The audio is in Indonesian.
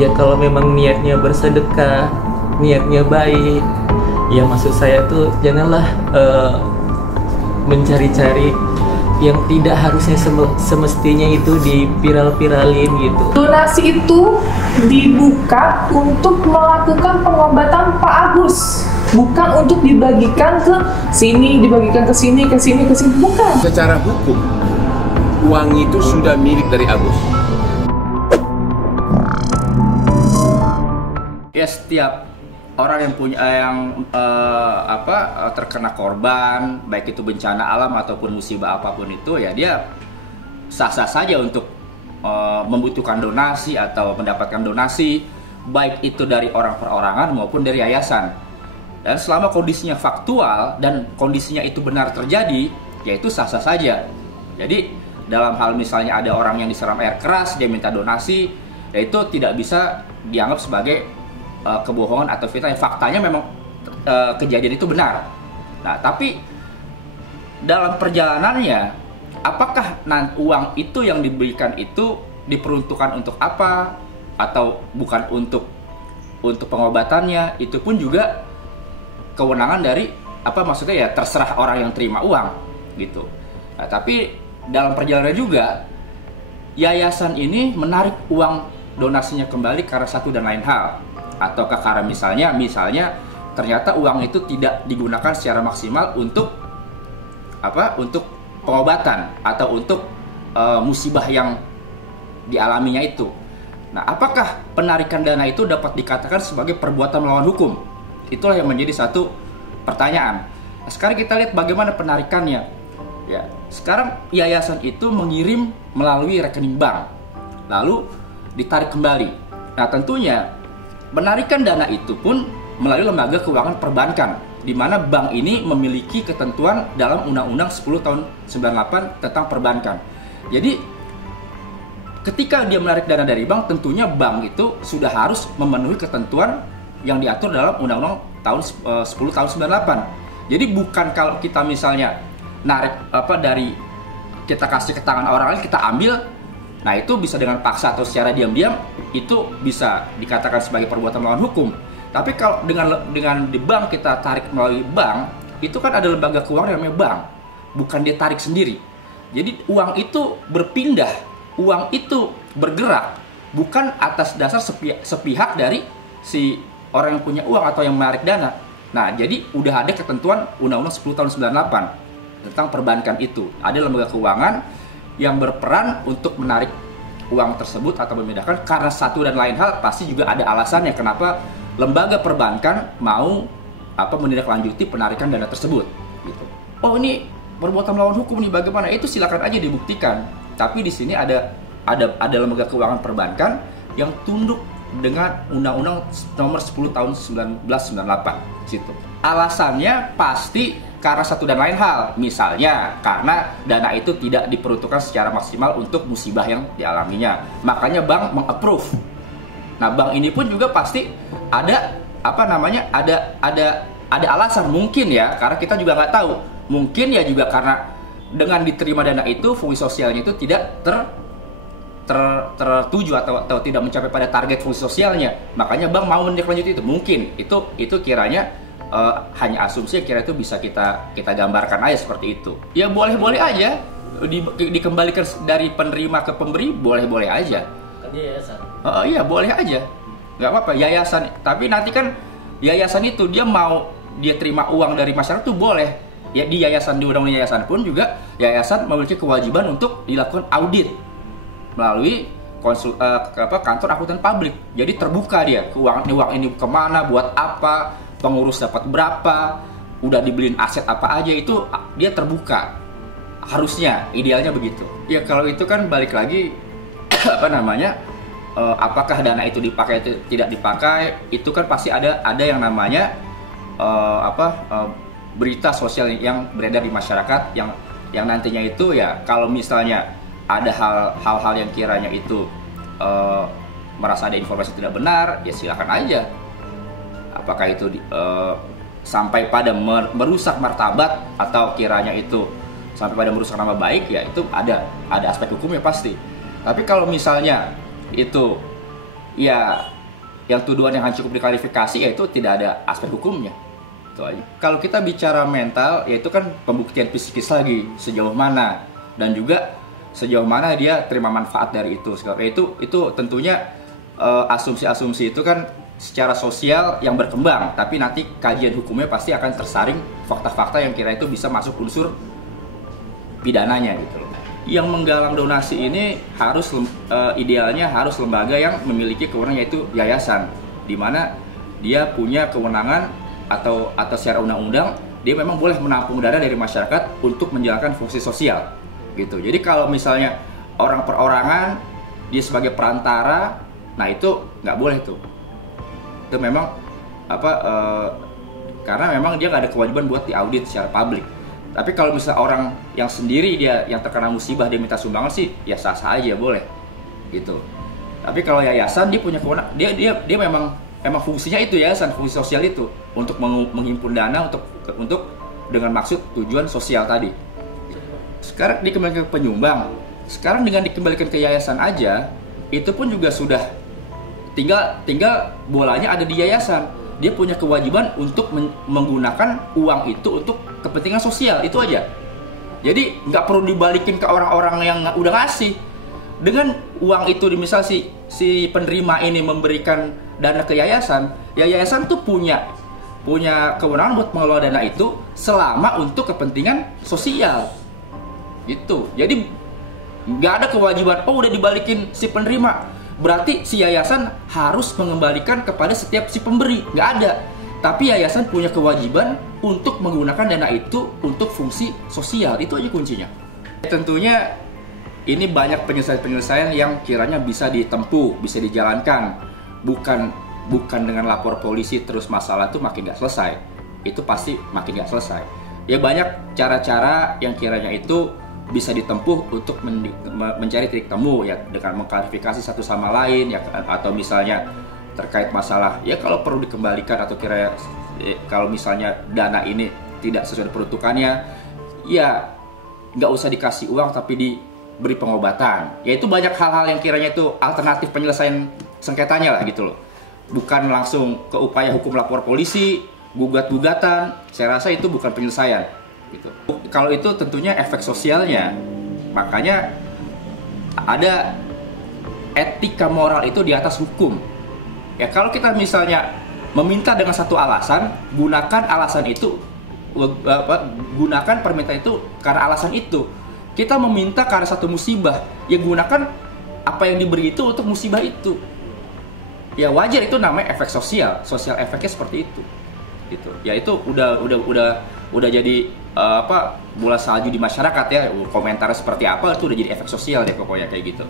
Ya kalau memang niatnya bersedekah, niatnya baik, ya maksud saya tuh janganlah mencari-cari yang tidak harusnya semestinya itu diviral-viralin gitu. Donasi itu dibuka untuk melakukan pengobatan Pak Agus, bukan untuk dibagikan ke sini, dibagikan ke sini, ke sini, ke sini, bukan. Secara hukum, uang itu sudah milik dari Agus. Ya, setiap orang yang punya terkena korban, baik itu bencana alam ataupun musibah apapun itu, ya dia sah-sah saja untuk membutuhkan donasi atau mendapatkan donasi, baik itu dari orang perorangan maupun dari yayasan. Dan selama kondisinya faktual dan kondisinya itu benar terjadi, ya itu sah-sah saja. Jadi dalam hal misalnya ada orang yang diseram air keras, dia minta donasi, ya itu tidak bisa dianggap sebagai kebohongan atau fitnah. Faktanya memang kejadian itu benar. Nah, tapi dalam perjalanannya, apakah uang itu yang diberikan itu diperuntukkan untuk apa atau bukan untuk pengobatannya, itu pun juga kewenangan dari maksudnya ya terserah orang yang terima uang gitu. Nah, tapi dalam perjalanan juga yayasan ini menarik uang donasinya kembali karena satu dan lain hal, ataukah karena misalnya ternyata uang itu tidak digunakan secara maksimal untuk untuk pengobatan atau untuk musibah yang dialaminya itu. Nah, apakah penarikan dana itu dapat dikatakan sebagai perbuatan melawan hukum? Itulah yang menjadi satu pertanyaan. Nah, sekarang kita lihat bagaimana penarikannya. Ya, sekarang yayasan itu mengirim melalui rekening bank, lalu ditarik kembali. Nah, tentunya penarikan dana itu pun melalui lembaga keuangan perbankan, di mana bank ini memiliki ketentuan dalam Undang-Undang 10 tahun 98 tentang perbankan. Jadi ketika dia menarik dana dari bank, tentunya bank itu sudah harus memenuhi ketentuan yang diatur dalam Undang-Undang tahun 10 tahun 98. Jadi bukan kalau kita misalnya narik dari kita kasih ke tangan orang lain, kita ambil, nah itu bisa dengan paksa atau secara diam-diam, itu bisa dikatakan sebagai perbuatan melawan hukum. Tapi kalau dengan di bank kita tarik melalui bank, itu kan ada lembaga keuangan yang namanya bank, bukan dia tarik sendiri. Jadi uang itu berpindah, uang itu bergerak, bukan atas dasar sepihak dari si orang yang punya uang atau yang menarik dana. Nah, jadi udah ada ketentuan Undang-Undang 10 tahun 98 tentang perbankan itu. Ada lembaga keuangan yang berperan untuk menarik uang tersebut atau memindahkan karena satu dan lain hal, pasti juga ada alasannya kenapa lembaga perbankan mau menindaklanjuti penarikan dana tersebut gitu. Oh, ini perbuatan melawan hukum nih, bagaimana? Itu silakan aja dibuktikan. Tapi di sini ada lembaga keuangan perbankan yang tunduk dengan Undang-Undang nomor 10 tahun 1998 situ. Alasannya pasti karena satu dan lain hal, misalnya karena dana itu tidak diperuntukkan secara maksimal untuk musibah yang dialaminya, makanya bank meng-approve. Nah, bank ini pun juga pasti ada ada alasan mungkin ya, karena kita juga nggak tahu, mungkin ya juga karena dengan diterima dana itu fungsi sosialnya itu tidak tertuju atau tidak mencapai pada target fungsi sosialnya, makanya bank mau menindaklanjuti itu. Mungkin itu kiranya hanya asumsi, kira itu bisa kita gambarkan aja seperti itu. Ya boleh-boleh aja dikembalikan dari penerima ke pemberi, boleh-boleh aja. Kan yayasan. Iya boleh aja, nggak apa-apa yayasan. Tapi nanti kan yayasan itu dia terima uang dari masyarakat tuh boleh. Ya di yayasan, di undang-undang yayasan pun juga yayasan memiliki kewajiban untuk dilakukan audit melalui kantor akuntan publik. Jadi terbuka dia uang ini kemana, buat apa, pengurus dapat berapa, udah dibeliin aset apa aja, itu dia terbuka. Harusnya idealnya begitu. Ya kalau itu kan balik lagi apakah dana itu dipakai atau tidak dipakai, itu kan pasti ada yang namanya berita sosial yang beredar di masyarakat yang nantinya itu ya kalau misalnya ada hal-hal yang kiranya itu merasa ada informasi tidak benar, ya silakan aja. Apakah itu sampai pada merusak martabat atau kiranya itu sampai pada merusak nama baik, ya itu ada aspek hukumnya pasti. Tapi kalau misalnya itu ya yang tuduhan yang cukup diklarifikasi yaitu tidak ada aspek hukumnya. Itu aja. Kalau kita bicara mental, yaitu kan pembuktian psikis lagi sejauh mana dan juga sejauh mana dia terima manfaat dari itu. Itu tentunya asumsi-asumsi itu kan secara sosial yang berkembang, tapi nanti kajian hukumnya pasti akan tersaring fakta-fakta yang kira itu bisa masuk unsur pidananya gitu loh. Yang menggalang donasi ini harus idealnya harus lembaga yang memiliki kewenangan, yaitu yayasan, di mana dia punya kewenangan atau secara undang-undang dia memang boleh menampung dana dari masyarakat untuk menjalankan fungsi sosial gitu. Jadi kalau misalnya orang perorangan dia sebagai perantara, nah itu nggak boleh tuh. Itu memang karena memang dia nggak ada kewajiban buat diaudit secara publik. Tapi kalau misalnya orang yang sendiri dia yang terkena musibah dia minta sumbangan sih ya sah-sah aja, boleh gitu. Tapi kalau yayasan dia punya kewenangan, dia memang fungsinya itu, yayasan fungsi sosial itu untuk menghimpun dana untuk dengan maksud tujuan sosial tadi. Sekarang dikembalikan ke penyumbang. Sekarang dengan dikembalikan ke yayasan aja itu pun juga sudah tinggal bolanya ada di yayasan. Dia punya kewajiban untuk menggunakan uang itu untuk kepentingan sosial, itu aja. Jadi nggak perlu dibalikin ke orang-orang yang udah ngasih. Dengan uang itu misal si penerima ini memberikan dana ke yayasan, ya yayasan tuh punya kewenangan buat mengelola dana itu selama untuk kepentingan sosial gitu. Jadi nggak ada kewajiban udah dibalikin si penerima berarti si yayasan harus mengembalikan kepada setiap si pemberi, nggak ada. Tapi yayasan punya kewajiban untuk menggunakan dana itu untuk fungsi sosial, itu aja kuncinya. Tentunya ini banyak penyelesaian yang kiranya bisa ditempuh, bisa dijalankan, bukan dengan lapor polisi terus masalah itu makin nggak selesai. Itu pasti makin nggak selesai. Ya banyak cara-cara yang kiranya itu bisa ditempuh untuk mencari titik temu ya, dengan mengklarifikasi satu sama lain ya, atau misalnya terkait masalah ya kalau perlu dikembalikan atau kalau misalnya dana ini tidak sesuai peruntukannya ya nggak usah dikasih uang tapi diberi pengobatan. Ya itu banyak hal-hal yang kiranya itu alternatif penyelesaian sengketanya lah gitu loh, bukan langsung ke upaya hukum lapor polisi, gugat-gugatan. Saya rasa itu bukan penyelesaian gitu. Kalau itu tentunya efek sosialnya, makanya ada etika moral itu di atas hukum. Ya kalau kita misalnya meminta dengan satu alasan, gunakan alasan itu, gunakan permintaan itu karena alasan itu. Kita meminta karena satu musibah, ya gunakan apa yang diberi itu untuk musibah itu. Ya wajar, itu namanya efek sosial efeknya seperti itu. Gitu. Ya itu udah jadi bola salju di masyarakat ya, komentar seperti apa itu udah jadi efek sosial deh pokoknya kayak gitu.